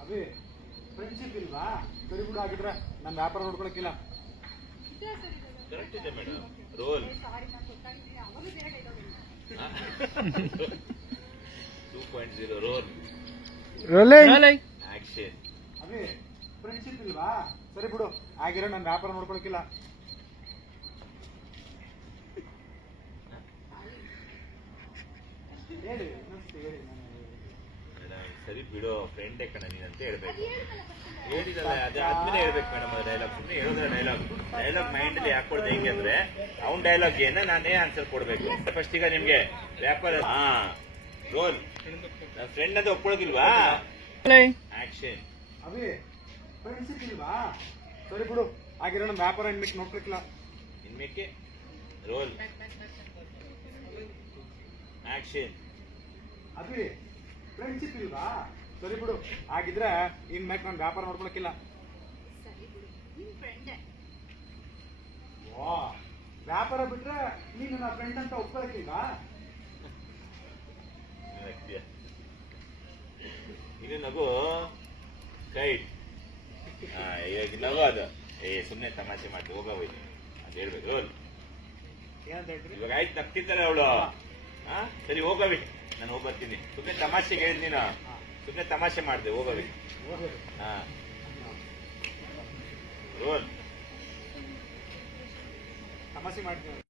Abhi friendship ಇಲ್ವಾ? ಸರಿ ಕೂಡ ಆಗಿದ್ರೆ ನನ್ನ ವ್ಯಾಪಾರ ನೋಡ್ಕೊಳಕ್ಕಿಲ್ಲ ಕರೆಕ್ಟ್ ಇದೆ madam roll two point zero roll rolling action Abhi friendship ಇಲ್ವಾ? ಸರಿ ಬಿಡು ಆಗಿರೋ ನನ್ನ ವ್ಯಾಪಾರ ನೋಡ್ಕೊಳಕ್ಕಿಲ್ಲ ಹೇಳಿ ಹೇಳಿ ಸರಿ ಬಿಡೋ ಫ್ರೆಂಡೇ ಕಣ ಅಂತ ಹೇಳ್ಬೇಕು. ಹೇಳಿದಲ್ಲ ಅದೇ ಆದ್ಮೇಲೆ ಹೇಳ್ಬೇಕು ಮೇಡಮ್ ಅದು ಡೈಲಾಗ್ ಸುಮ್ಮನೆ ಹೇಳೋದ್ರ ಡೈಲಾಗ್ ಡೈಲಾಗ್ ಮೈಂಡ್ ಅಲ್ಲಿ ಹಾಕೊಳ್ದೆ ಹೆಂಗೆ ಅಂದ್ರೆ ಅವ್ನ ಡೈಲಾಗ್ ಏನ ನಾನೇ ಆನ್ಸರ್ ಕೊಡ್ಬೇಕು. ಫಸ್ಟ್ ಈಗ ನಿಮ್ಗೆ ವ್ಯಾಪಾರ ಹಾ ರೋಲ್. ನನ್ನ ಫ್ರೆಂಡ್ ಅಂತ ಒಪ್ಕೊಳಗಿಲ್ವಾ ಆಕ್ಷನ್ ಅಭಿ ಫ್ರೆಂಡ್ಸ್ ಇಲ್ವಾ ಸರಿ ಬಿಡು. ಆಗಿರೋ ನನ್ನ ವ್ಯಾಪಾರ ಇನ್ಮೇಕ್ ನೋಡ್ಬೇಕಿಲ್ಲ ಇನ್ಮೇಕೆ? ರೋಲ್. ಆಕ್ಷನ್ ಅಭಿ ಫ್ರೆಂಡ್ಶಿಪ್ ಇಲ್ವಾ? ಸರಿ ಬಿಡು. ಹಾಗಿದ್ರೆ ಇನ್ ಮ್ಯಾಕ್ ನಾನು ವ್ಯಾಪಾರ ಮಾಡ್ಕೊಳಕ್ಕಿಲ್ಲ. ವ್ಯಾಪಾರ ಬಿಟ್ರೆ ನೀನು ನನ್ನ ಫ್ರೆಂಡ್ ಅಂತ ಒಪ್ಕೊಳಕ್ಕಿಲ್ವಾ? ಇದು ನಗು ಕೈ. ಇವಾಗ ನಗು ಅದು. ಏ ಸುಮ್ಮನೆ ತಮಾಷೆ ಮಾಡಿ ಹೋಗ ಹೋಯ್ತು ಅಂತ ಹೇಳ್ಬೇಕು ಇವಾಗ ಆಯ್ತು ನಗ್ತಿದ್ದಾರೆ ಅವಳು. ಹಾ ಸರಿ ಹೋಗವಿ ನಾನು ಹೋಗಿ ಬರ್ತೀನಿ. ಸುಮ್ಮನೆ ತಮಾಷೆಗೆ ಹೇಳ್ತೀನ ಸುಮ್ಮನೆ ತಮಾಷೆ ಮಾಡಿದೆ ಹೋಗ್ಬೋದು. ಹಾ. ರೋಲ್. ತಮಾಷೆ ಮಾಡ್ತೀನಿ.